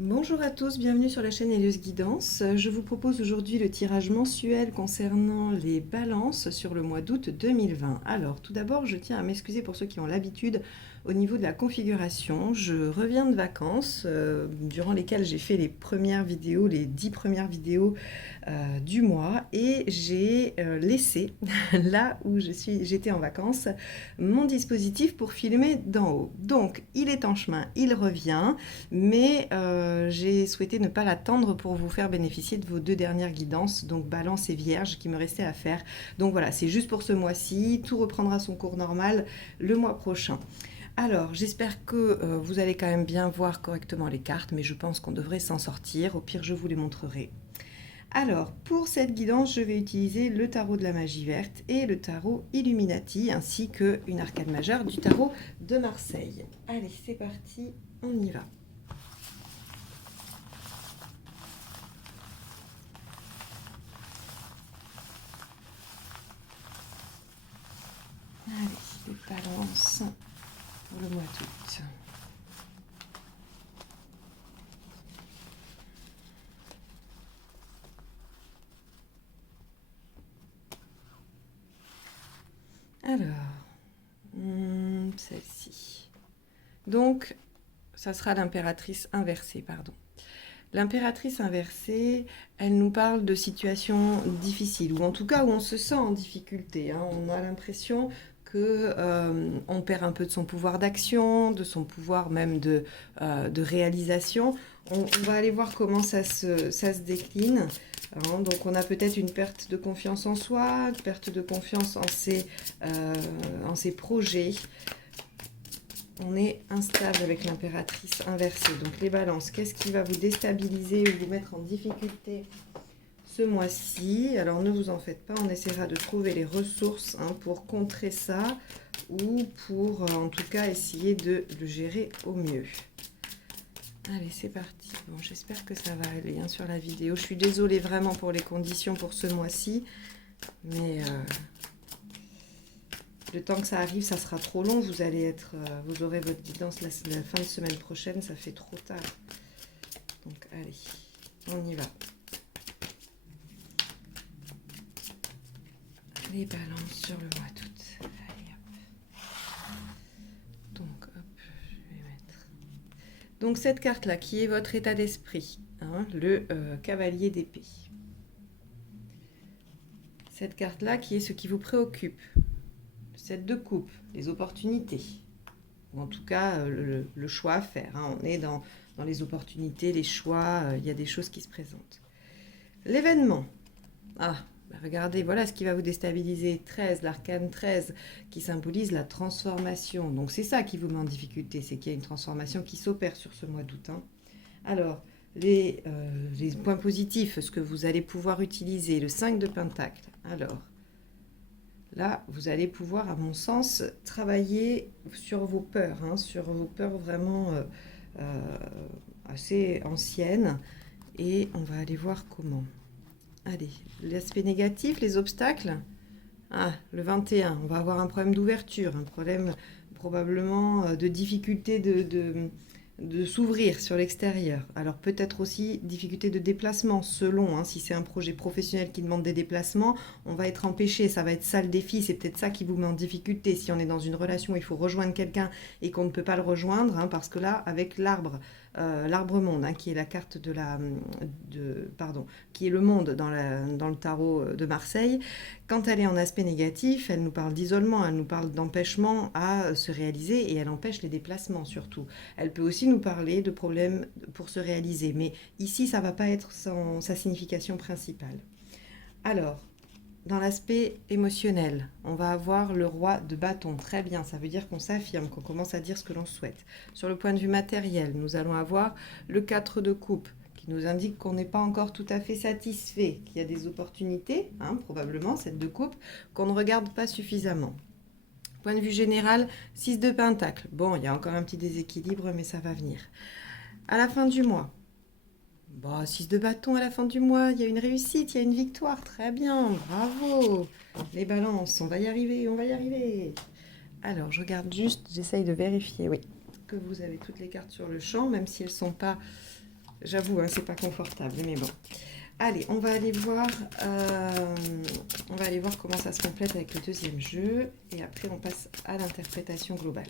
Bonjour à tous, bienvenue sur la chaîne Elios Guidance. Je vous propose aujourd'hui le tirage mensuel concernant les balances sur le mois d'août 2020. Alors tout d'abord, je tiens à m'excuser pour ceux qui ont l'habitude au niveau de la configuration. Je reviens de vacances durant lesquelles j'ai fait les premières vidéos, les 10 premières vidéos du mois et j'ai laissé là où j'étais en vacances mon dispositif pour filmer d'en haut. Donc il est en chemin, il revient, mais j'ai souhaité ne pas l'attendre pour vous faire bénéficier de vos deux dernières guidances, donc Balance et Vierge, qui me restaient à faire. Donc voilà, c'est juste pour ce mois-ci, tout reprendra son cours normal le mois prochain. Alors, j'espère que vous allez quand même bien voir correctement les cartes, mais je pense qu'on devrait s'en sortir. Au pire, je vous les montrerai. Alors, pour cette guidance, je vais utiliser le tarot de la magie verte et le tarot Illuminati, ainsi qu'une arcane majeure du tarot de Marseille. Allez, c'est parti, on y va. Allez, les balances pour le mois d'août. Alors, celle-ci. Donc, ça sera l'impératrice inversée, pardon. L'impératrice inversée, elle nous parle de situations difficiles, ou en tout cas où on se sent en difficulté. On a l'impression on perd un peu de son pouvoir d'action, de son pouvoir même de réalisation. On va aller voir comment ça se décline. Donc on a peut-être une perte de confiance en soi, une perte de confiance en ses projets. On est instable avec l'impératrice inversée. Donc les balances, qu'est-ce qui va vous déstabiliser ou vous mettre en difficulté ce mois-ci? Alors ne vous en faites pas, on essaiera de trouver les ressources pour contrer ça ou pour en tout cas essayer de le gérer au mieux. Allez, c'est parti. Bon, j'espère que ça va aller sur la vidéo. Je suis désolée vraiment pour les conditions pour ce mois-ci, mais le temps que ça arrive, ça sera trop long. Vous aurez votre guidance la fin de semaine prochaine, ça fait trop tard. Donc allez, on y va. Les balances sur le mois d'août. Allez, hop. Donc hop, je vais mettre. Donc cette carte-là, qui est votre état d'esprit, le cavalier d'épée. Cette carte-là, qui est ce qui vous préoccupe. Le 7 de coupe, les opportunités. Ou en tout cas, le choix à faire. On est dans les opportunités, les choix, il y a des choses qui se présentent. L'événement. Regardez, voilà ce qui va vous déstabiliser. 13, l'arcane 13, qui symbolise la transformation. Donc c'est ça qui vous met en difficulté, c'est qu'il y a une transformation qui s'opère sur ce mois d'août. Alors, les points positifs, ce que vous allez pouvoir utiliser, le 5 de Pentacle. Alors, là, vous allez pouvoir, à mon sens, travailler sur vos peurs, sur vos peurs vraiment assez anciennes. Et on va aller voir comment. Allez, l'aspect négatif, les obstacles. Le 21, on va avoir un problème d'ouverture, un problème probablement de difficulté de s'ouvrir sur l'extérieur. Alors peut-être aussi difficulté de déplacement, selon, si c'est un projet professionnel qui demande des déplacements, on va être empêché, ça va être ça le défi, c'est peut-être ça qui vous met en difficulté. Si on est dans une relation, il faut rejoindre quelqu'un et qu'on ne peut pas le rejoindre, parce que là, avec l'arbre monde, qui est la carte qui est le monde dans le tarot de Marseille, quand elle est en aspect négatif, elle nous parle d'isolement, elle nous parle d'empêchement à se réaliser et elle empêche les déplacements surtout. Elle peut aussi nous parler de problèmes pour se réaliser, mais ici ça ne va pas être sa signification principale. Alors, dans l'aspect émotionnel, on va avoir le roi de bâton. Très bien, ça veut dire qu'on s'affirme, qu'on commence à dire ce que l'on souhaite. Sur le point de vue matériel, nous allons avoir le 4 de coupe, qui nous indique qu'on n'est pas encore tout à fait satisfait, qu'il y a des opportunités, probablement, 7 de coupe, qu'on ne regarde pas suffisamment. Point de vue général, 6 de pentacle. Bon, il y a encore un petit déséquilibre, mais ça va venir. À la fin du mois, 6 de bâton à la fin du mois, il y a une réussite, il y a une victoire, très bien, bravo. Les balances, on va y arriver, on va y arriver. Alors, je regarde juste, j'essaye de vérifier, oui, que vous avez toutes les cartes sur le champ, même si elles ne sont pas J'avoue, hein, c'est pas confortable, mais bon. Allez, on va aller voir comment ça se complète avec le deuxième jeu. Et après, on passe à l'interprétation globale.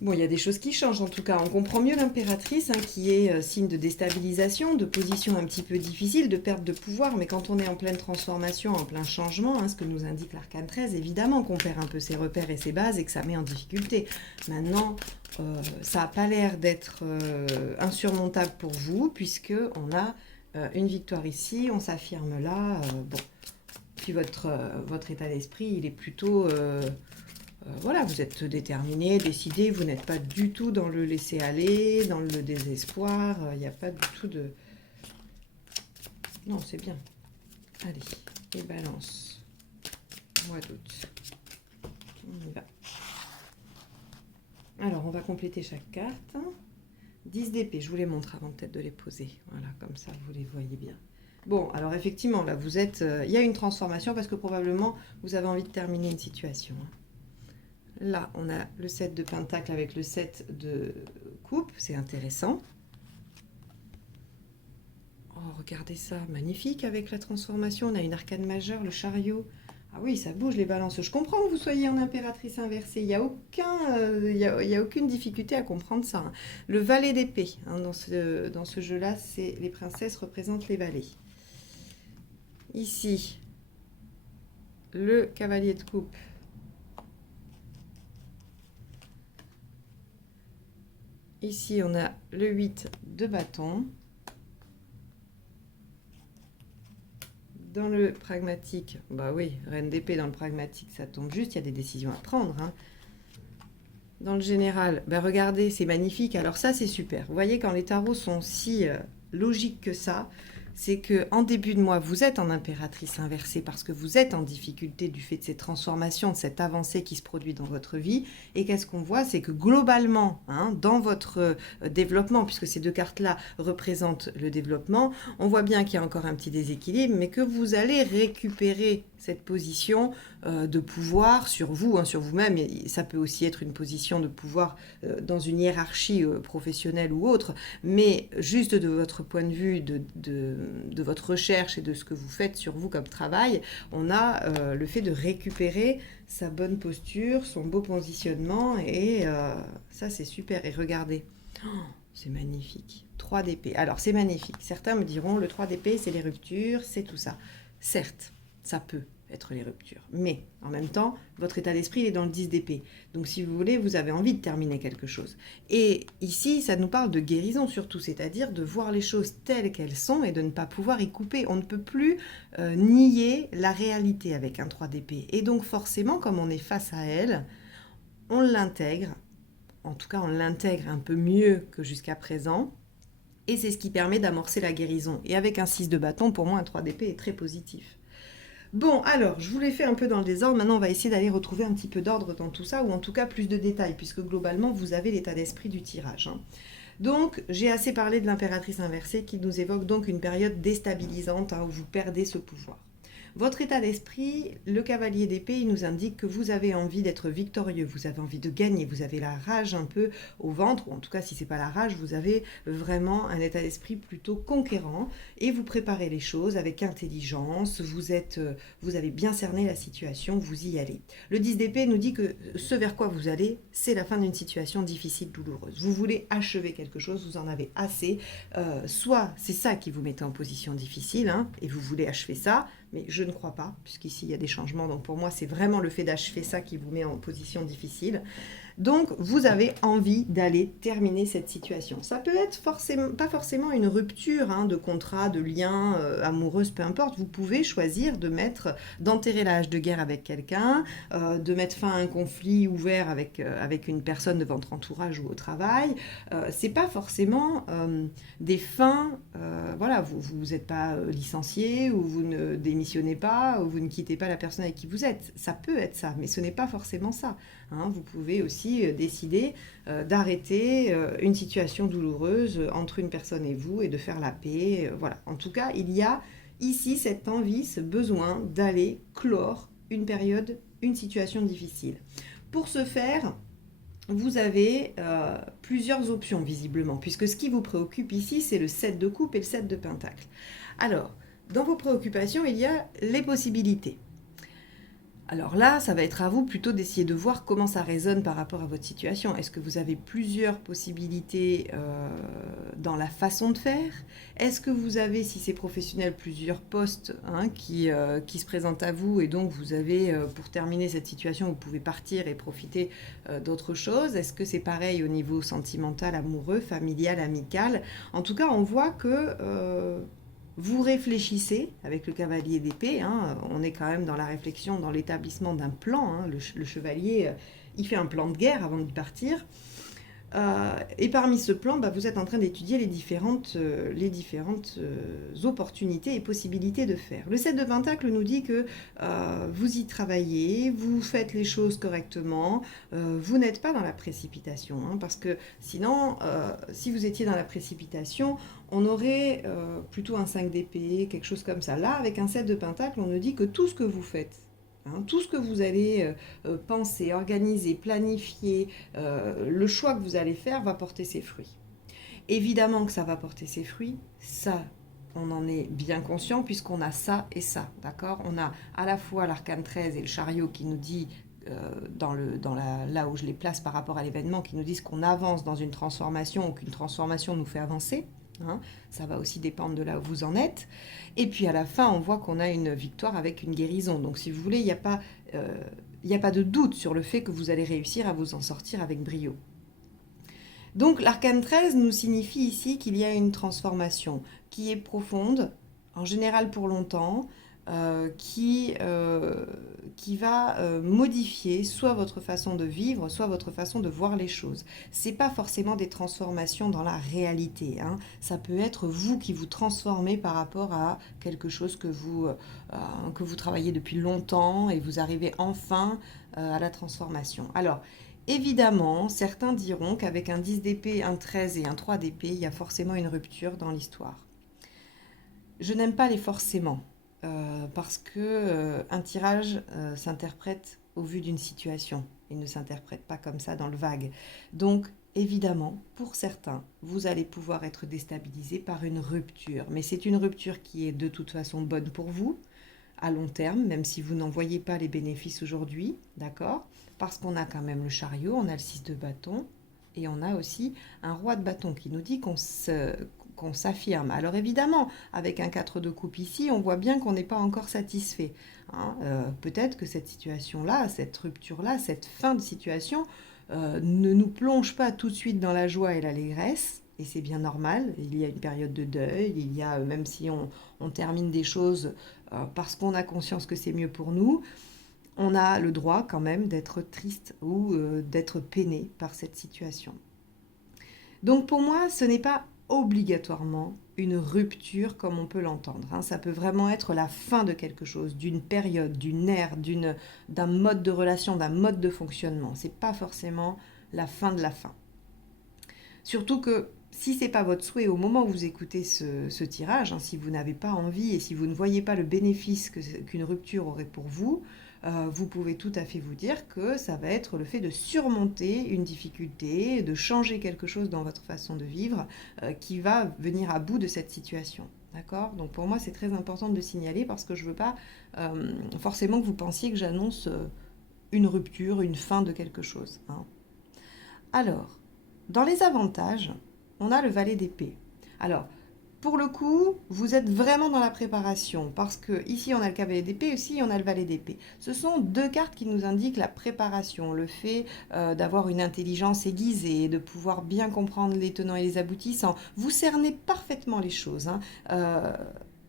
Bon, il y a des choses qui changent en tout cas. On comprend mieux l'impératrice, hein, qui est signe de déstabilisation, de position un petit peu difficile, de perte de pouvoir. Mais quand on est en pleine transformation, en plein changement, hein, ce que nous indique l'arcane 13, évidemment qu'on perd un peu ses repères et ses bases et que ça met en difficulté. Maintenant, ça n'a pas l'air d'être insurmontable pour vous, puisqu'on a une victoire ici, on s'affirme là. Bon. Puis votre état d'esprit, il est plutôt... voilà, vous êtes déterminé, décidé, vous n'êtes pas du tout dans le laisser-aller, dans le désespoir, il n'y a pas du tout de... Non, c'est bien. Allez, et balance. Mois d'août. On y va. Alors, on va compléter chaque carte. 10 d'épée, je vous les montre avant peut-être de les poser. Voilà, comme ça, vous les voyez bien. Bon, alors effectivement, là, vous êtes... il y a une transformation parce que probablement, vous avez envie de terminer une situation. Là, on a le 7 de pentacle avec le 7 de coupe. C'est intéressant. Oh, regardez ça. Magnifique avec la transformation. On a une arcane majeure, le chariot. Ah oui, ça bouge les balances. Je comprends que vous soyez en impératrice inversée. Il n'y a aucune difficulté à comprendre ça. Le valet d'épée. Hein, dans ce jeu-là, les princesses représentent les valets. Ici, le cavalier de coupe. Ici, on a le 8 de bâton. Dans le pragmatique, bah oui, reine d'épée dans le pragmatique, ça tombe juste, il y a des décisions à prendre. Hein. Dans le général, bah regardez, c'est magnifique. Alors ça, c'est super. Vous voyez, quand les tarots sont si logiques que ça, c'est qu'en début de mois, vous êtes en impératrice inversée parce que vous êtes en difficulté du fait de ces transformations, de cette avancée qui se produit dans votre vie. Et qu'est-ce qu'on voit? C'est que globalement, hein, dans votre développement, puisque ces deux cartes-là représentent le développement, on voit bien qu'il y a encore un petit déséquilibre, mais que vous allez récupérer cette position de pouvoir sur vous, hein, sur vous-même. Et ça peut aussi être une position de pouvoir dans une hiérarchie professionnelle ou autre, mais juste de votre point de vue, de votre recherche et de ce que vous faites sur vous comme travail, on a le fait de récupérer sa bonne posture, son beau positionnement, et ça c'est super. Et regardez, oh, c'est magnifique. 3 d'épée. Alors c'est magnifique. Certains me diront le 3 d'épée c'est les ruptures, c'est tout ça. Certes, ça peut être les ruptures. Mais en même temps, votre état d'esprit il est dans le 10 d'épée. Donc si vous voulez, vous avez envie de terminer quelque chose. Et ici, ça nous parle de guérison surtout, c'est-à-dire de voir les choses telles qu'elles sont et de ne pas pouvoir y couper. On ne peut plus nier la réalité avec un 3 d'épée. Et donc forcément, comme on est face à elle, on l'intègre. En tout cas, on l'intègre un peu mieux que jusqu'à présent. Et c'est ce qui permet d'amorcer la guérison. Et avec un 6 de bâton, pour moi, un 3 d'épée est très positif. Bon, alors, je vous l'ai fait un peu dans le désordre. Maintenant, on va essayer d'aller retrouver un petit peu d'ordre dans tout ça, ou en tout cas plus de détails, puisque globalement, vous avez l'état d'esprit du tirage. Hein. Donc, j'ai assez parlé de l'impératrice inversée qui nous évoque donc une période déstabilisante hein, où vous perdez ce pouvoir. Votre état d'esprit, le cavalier d'épée, il nous indique que vous avez envie d'être victorieux, vous avez envie de gagner, vous avez la rage un peu au ventre, ou en tout cas si ce n'est pas la rage, vous avez vraiment un état d'esprit plutôt conquérant et vous préparez les choses avec intelligence, vous avez bien cerné la situation, vous y allez. Le 10 d'épée nous dit que ce vers quoi vous allez, c'est la fin d'une situation difficile, douloureuse. Vous voulez achever quelque chose, vous en avez assez, soit c'est ça qui vous met en position difficile hein, et vous voulez achever ça, mais je ne crois pas, puisqu'ici il y a des changements. Donc pour moi, c'est vraiment le fait d'achever ça qui vous met en position difficile. Donc vous avez envie d'aller terminer cette situation. Ça peut être pas forcément une rupture hein, de contrat, de lien amoureuse, peu importe. Vous pouvez choisir d'enterrer la hache de guerre avec quelqu'un, de mettre fin à un conflit ouvert avec une personne de votre entourage ou au travail. C'est pas forcément des fins. Voilà, vous n'êtes pas licencié ou vous ne démissionnez pas ou vous ne quittez pas la personne avec qui vous êtes. Ça peut être ça, mais ce n'est pas forcément ça. Hein, vous pouvez aussi décider d'arrêter une situation douloureuse entre une personne et vous et de faire la paix. Voilà. En tout cas, il y a ici cette envie, ce besoin d'aller clore une période, une situation difficile. Pour ce faire, vous avez plusieurs options visiblement, puisque ce qui vous préoccupe ici, c'est le 7 de coupe et le 7 de pentacle. Alors, dans vos préoccupations, il y a les possibilités. Alors là, ça va être à vous plutôt d'essayer de voir comment ça résonne par rapport à votre situation. Est-ce que vous avez plusieurs possibilités dans la façon de faire? Est-ce que vous avez, si c'est professionnel, plusieurs postes qui se présentent à vous et donc vous avez, pour terminer cette situation, vous pouvez partir et profiter d'autre chose? Est-ce que c'est pareil au niveau sentimental, amoureux, familial, amical? En tout cas, on voit que vous réfléchissez avec le cavalier d'épée, on est quand même dans la réflexion, dans l'établissement d'un plan, le chevalier, il fait un plan de guerre avant de partir, et parmi ce plan, vous êtes en train d'étudier les différentes opportunités et possibilités de faire. Le 7 de Pentacle nous dit que vous y travaillez, vous faites les choses correctement, vous n'êtes pas dans la précipitation, parce que sinon, si vous étiez dans la précipitation, on aurait plutôt un 5 d'épée, quelque chose comme ça. Là, avec un 7 de Pentacle, on nous dit que tout ce que vous faites, tout ce que vous allez penser, organiser, planifier, le choix que vous allez faire va porter ses fruits. Évidemment que ça va porter ses fruits, ça, on en est bien conscient puisqu'on a ça et ça, d'accord? On a à la fois l'arcane 13 et le chariot qui nous dit, là où je les place par rapport à l'événement, qui nous disent qu'on avance dans une transformation ou qu'une transformation nous fait avancer. Ça va aussi dépendre de là où vous en êtes. Et puis à la fin, on voit qu'on a une victoire avec une guérison. Donc si vous voulez, il n'y a pas de doute sur le fait que vous allez réussir à vous en sortir avec brio. Donc l'arcane 13 nous signifie ici qu'il y a une transformation qui est profonde, en général pour longtemps, qui va modifier soit votre façon de vivre, soit votre façon de voir les choses. C'est pas forcément des transformations dans la réalité, Ça peut être vous qui vous transformez par rapport à quelque chose que vous travaillez depuis longtemps et vous arrivez enfin à la transformation. Alors, évidemment, certains diront qu'avec un 10 d'épée, un 13 et un 3 d'épée, il y a forcément une rupture dans l'histoire. Je n'aime pas les forcément. Parce que un tirage s'interprète au vu d'une situation. Il ne s'interprète pas comme ça dans le vague. Donc, évidemment, pour certains, vous allez pouvoir être déstabilisé par une rupture. Mais c'est une rupture qui est de toute façon bonne pour vous, à long terme, même si vous n'en voyez pas les bénéfices aujourd'hui, d'accord? Parce qu'on a quand même le chariot, on a le 6 de bâton, et on a aussi un roi de bâton qui nous dit qu'on s'affirme. Alors évidemment, avec un 4 de coupe ici, on voit bien qu'on n'est pas encore satisfait. Peut-être que cette situation-là, cette rupture-là, cette fin de situation ne nous plonge pas tout de suite dans la joie et l'allégresse, et c'est bien normal. Il y a une période de deuil, il y a, même si on termine des choses parce qu'on a conscience que c'est mieux pour nous, on a le droit quand même d'être triste ou d'être peiné par cette situation. Donc pour moi, ce n'est pas obligatoirement une rupture comme on peut l'entendre. Ça peut vraiment être la fin de quelque chose, d'une période, d'une ère, d'un mode de relation, d'un mode de fonctionnement. Ce n'est pas forcément la fin de la fin. Surtout que si ce n'est pas votre souhait au moment où vous écoutez ce tirage, si vous n'avez pas envie et si vous ne voyez pas le bénéfice qu'une rupture aurait pour vous, vous pouvez tout à fait vous dire que ça va être le fait de surmonter une difficulté, de changer quelque chose dans votre façon de vivre qui va venir à bout de cette situation. D'accord ? Donc pour moi, c'est très important de le signaler parce que je ne veux pas forcément que vous pensiez que j'annonce une rupture, une fin de quelque chose. Alors, dans les avantages, on a le valet d'épée. Alors, pour le coup, vous êtes vraiment dans la préparation parce que ici on a le cavalier d'épée, ici on a le valet d'épée. Ce sont deux cartes qui nous indiquent la préparation, le fait d'avoir une intelligence aiguisée, de pouvoir bien comprendre les tenants et les aboutissants. Vous cernez parfaitement les choses.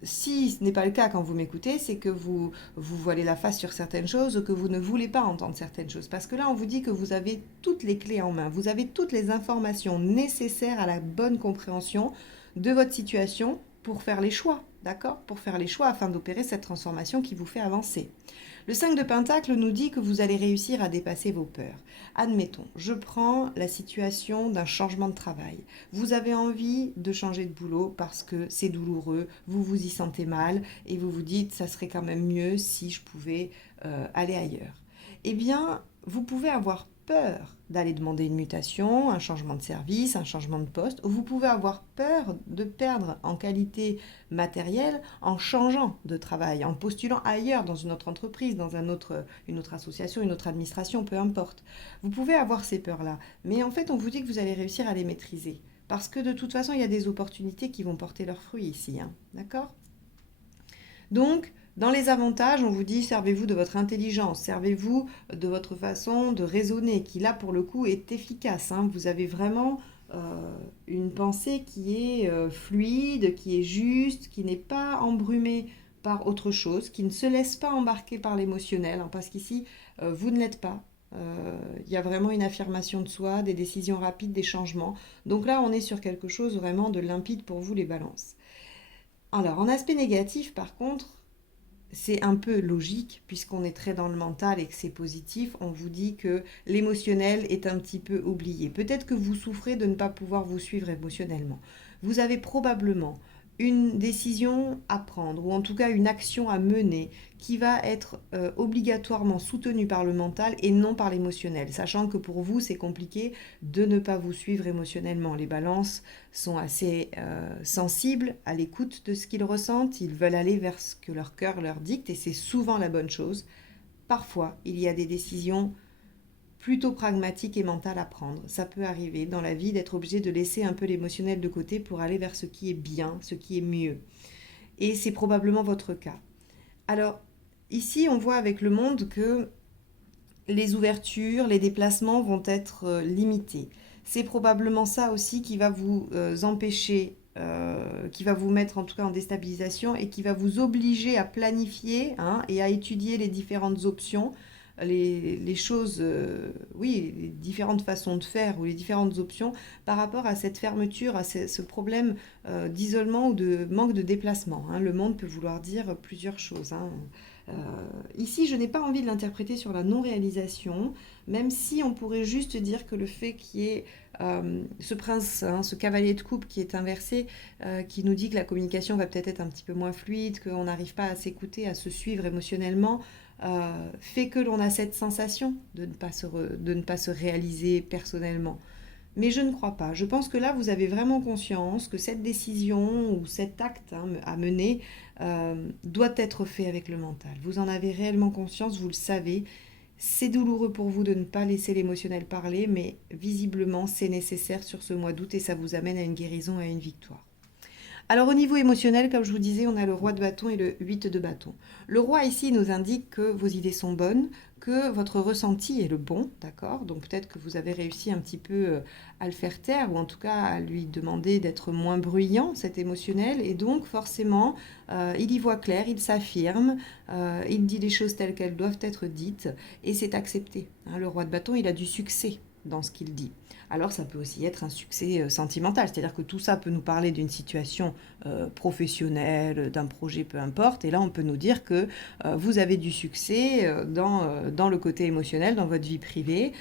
Si ce n'est pas le cas quand vous m'écoutez, c'est que vous voilez la face sur certaines choses ou que vous ne voulez pas entendre certaines choses. Parce que là, on vous dit que vous avez toutes les clés en main, vous avez toutes les informations nécessaires à la bonne compréhension de votre situation pour faire les choix, d'accord ? Pour faire les choix afin d'opérer cette transformation qui vous fait avancer. Le 5 de Pentacle nous dit que vous allez réussir à dépasser vos peurs. Admettons, je prends la situation d'un changement de travail. Vous avez envie de changer de boulot parce que c'est douloureux, vous vous y sentez mal et vous vous dites ça serait quand même mieux si je pouvais aller ailleurs. Eh bien, vous pouvez avoir peur d'aller demander une mutation, un changement de service, un changement de poste. Vous pouvez avoir peur de perdre en qualité matérielle en changeant de travail, en postulant ailleurs dans une autre entreprise, dans une autre association, une autre administration, peu importe. Vous pouvez avoir ces peurs-là, mais en fait, on vous dit que vous allez réussir à les maîtriser. Parce que de toute façon, il y a des opportunités qui vont porter leurs fruits ici, hein, d'accord? Donc, dans les avantages, on vous dit servez-vous de votre intelligence, servez-vous de votre façon de raisonner, qui là pour le coup est efficace, hein. Vous avez vraiment une pensée qui est fluide, qui est juste, qui n'est pas embrumée par autre chose, qui ne se laisse pas embarquer par l'émotionnel, hein, parce qu'ici, vous ne l'êtes pas. Il y a vraiment une affirmation de soi, des décisions rapides, des changements. Donc là, on est sur quelque chose vraiment de limpide pour vous, les balances. Alors, en aspect négatif, par contre, c'est un peu logique, puisqu'on est très dans le mental et que c'est positif, on vous dit que l'émotionnel est un petit peu oublié. Peut-être que vous souffrez de ne pas pouvoir vous suivre émotionnellement. Vous avez probablement une décision à prendre, ou en tout cas une action à mener, qui va être obligatoirement soutenue par le mental et non par l'émotionnel, sachant que pour vous, c'est compliqué de ne pas vous suivre émotionnellement. Les balances sont assez sensibles à l'écoute de ce qu'ils ressentent, ils veulent aller vers ce que leur cœur leur dicte, et c'est souvent la bonne chose. Parfois, il y a des décisions plutôt pragmatiques et mentales à prendre. Ça peut arriver dans la vie d'être obligé de laisser un peu l'émotionnel de côté pour aller vers ce qui est bien, ce qui est mieux. Et c'est probablement votre cas. Alors, ici, on voit avec le monde que les ouvertures, les déplacements vont être limités. C'est probablement ça aussi qui va vous empêcher, qui va vous mettre en tout cas en déstabilisation et qui va vous obliger à planifier, hein, et à étudier les différentes options, les choses, oui, les différentes façons de faire ou les différentes options par rapport à cette fermeture, à ce problème d'isolement ou de manque de déplacement, hein. Le monde peut vouloir dire plusieurs choses, hein. Ici, je n'ai pas envie de l'interpréter sur la non-réalisation, même si on pourrait juste dire que le fait qu'il y ait ce prince, hein, ce cavalier de coupe qui est inversé, qui nous dit que la communication va peut-être être un petit peu moins fluide, qu'on n'arrive pas à s'écouter, à se suivre émotionnellement, fait que l'on a cette sensation de ne pas se réaliser personnellement. Mais je ne crois pas. Je pense que là, vous avez vraiment conscience que cette décision ou cet acte, hein, à mener doit être fait avec le mental. Vous en avez réellement conscience, vous le savez. C'est douloureux pour vous de ne pas laisser l'émotionnel parler, mais visiblement, c'est nécessaire sur ce mois d'août et ça vous amène à une guérison et à une victoire. Alors au niveau émotionnel, comme je vous disais, on a le roi de bâton et le 8 de bâton. Le roi ici nous indique que vos idées sont bonnes, que votre ressenti est le bon, d'accord? Donc peut-être que vous avez réussi un petit peu à le faire taire, ou en tout cas à lui demander d'être moins bruyant, cet émotionnel, et donc forcément, il y voit clair, il s'affirme, il dit les choses telles qu'elles doivent être dites, et c'est accepté, hein. Le roi de bâton, il a du succès dans ce qu'il dit. Alors ça peut aussi être un succès sentimental, c'est-à-dire que tout ça peut nous parler d'une situation professionnelle, d'un projet, peu importe, et là on peut nous dire que vous avez du succès dans le côté émotionnel, dans votre vie privée,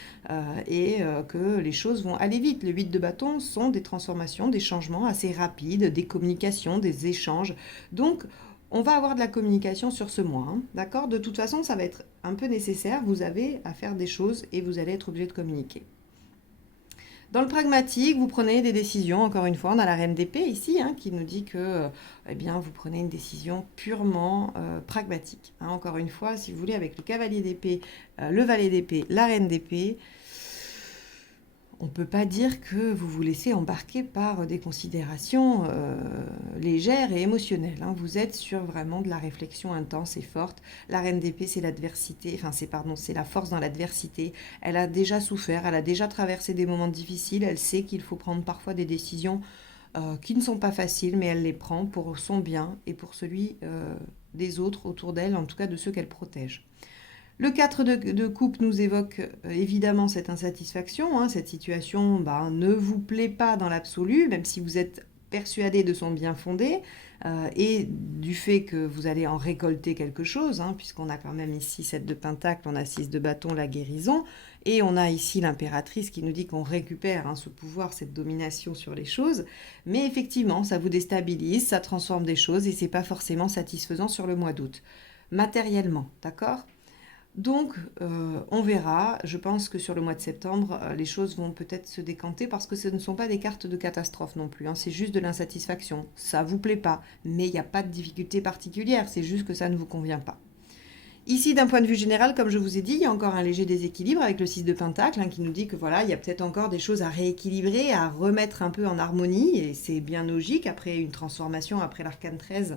et que les choses vont aller vite. Les 8 de bâton sont des transformations, des changements assez rapides, des communications, des échanges. Donc on va avoir de la communication sur ce mois, hein, d'accord? De toute façon, ça va être un peu nécessaire, vous avez à faire des choses et vous allez être obligé de communiquer. Dans le pragmatique, vous prenez des décisions, encore une fois, on a la reine d'épée ici, hein, qui nous dit que eh bien, vous prenez une décision purement pragmatique, hein. Encore une fois, si vous voulez, avec le cavalier d'épée, le valet d'épée, la reine d'épée, on ne peut pas dire que vous vous laissez embarquer par des considérations légères et émotionnelles, hein. Vous êtes sur vraiment de la réflexion intense et forte. La reine d'épée, c'est l'adversité, c'est la force dans l'adversité. Elle a déjà souffert, elle a déjà traversé des moments difficiles, elle sait qu'il faut prendre parfois des décisions qui ne sont pas faciles, mais elle les prend pour son bien et pour celui des autres autour d'elle, en tout cas de ceux qu'elle protège. Le 4 de coupe nous évoque évidemment cette insatisfaction, hein, cette situation ne vous plaît pas dans l'absolu, même si vous êtes persuadé de son bien fondé et du fait que vous allez en récolter quelque chose, hein, puisqu'on a quand même ici 7 de pentacle, on a 6 de bâton, la guérison, et on a ici l'impératrice qui nous dit qu'on récupère, hein, ce pouvoir, cette domination sur les choses, mais effectivement ça vous déstabilise, ça transforme des choses et c'est pas forcément satisfaisant sur le mois d'août, matériellement, d'accord ? Donc, on verra. Je pense que sur le mois de septembre, les choses vont peut-être se décanter parce que ce ne sont pas des cartes de catastrophe non plus, hein. C'est juste de l'insatisfaction. Ça vous plaît pas, mais il n'y a pas de difficulté particulière. C'est juste que ça ne vous convient pas. Ici, d'un point de vue général, comme je vous ai dit, il y a encore un léger déséquilibre avec le 6 de Pentacle, hein, qui nous dit que voilà, il y a peut-être encore des choses à rééquilibrer, à remettre un peu en harmonie, et c'est bien logique après une transformation, après l'arcane 13.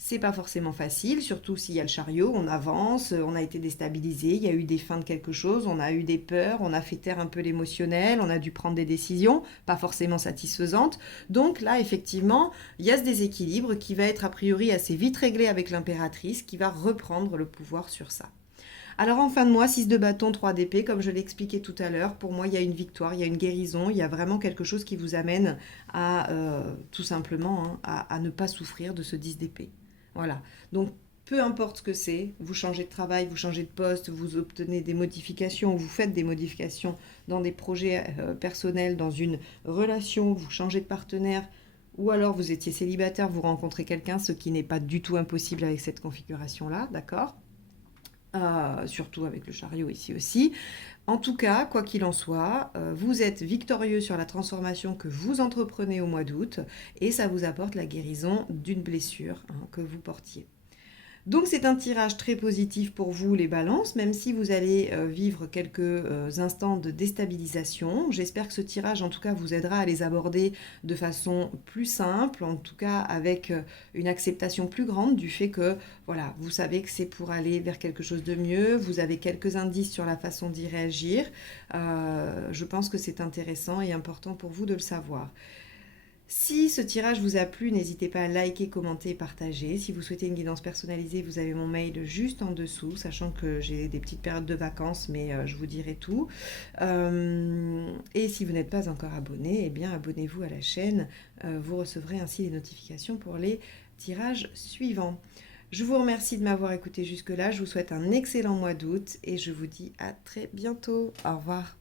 C'est pas forcément facile, surtout s'il y a le chariot, on avance, on a été déstabilisé, il y a eu des fins de quelque chose, on a eu des peurs, on a fait taire un peu l'émotionnel, on a dû prendre des décisions, pas forcément satisfaisantes. Donc là, effectivement, il y a ce déséquilibre qui va être a priori assez vite réglé avec l'impératrice, qui va reprendre le pouvoir sur ça. Alors en fin de mois, 6 de bâton, 3 d'épée, comme je l'expliquais tout à l'heure, pour moi il y a une victoire, il y a une guérison, il y a vraiment quelque chose qui vous amène à tout simplement à ne pas souffrir de ce 10 d'épée. Voilà. Donc, peu importe ce que c'est, vous changez de travail, vous changez de poste, vous obtenez des modifications, vous faites des modifications dans des projets personnels, dans une relation, vous changez de partenaire, ou alors vous étiez célibataire, vous rencontrez quelqu'un, ce qui n'est pas du tout impossible avec cette configuration-là, d'accord? Surtout avec le chariot ici aussi. En tout cas, quoi qu'il en soit, vous êtes victorieux sur la transformation que vous entreprenez au mois d'août et ça vous apporte la guérison d'une blessure, hein, que vous portiez. Donc c'est un tirage très positif pour vous les balances, même si vous allez vivre quelques instants de déstabilisation. J'espère que ce tirage en tout cas vous aidera à les aborder de façon plus simple, en tout cas avec une acceptation plus grande du fait que voilà, vous savez que c'est pour aller vers quelque chose de mieux, vous avez quelques indices sur la façon d'y réagir. Je pense que c'est intéressant et important pour vous de le savoir. Si ce tirage vous a plu, n'hésitez pas à liker, commenter, partager. Si vous souhaitez une guidance personnalisée, vous avez mon mail juste en dessous, sachant que j'ai des petites périodes de vacances, mais je vous dirai tout. Et si vous n'êtes pas encore abonné, eh bien abonnez-vous à la chaîne. Vous recevrez ainsi les notifications pour les tirages suivants. Je vous remercie de m'avoir écouté jusque-là. Je vous souhaite un excellent mois d'août et je vous dis à très bientôt. Au revoir.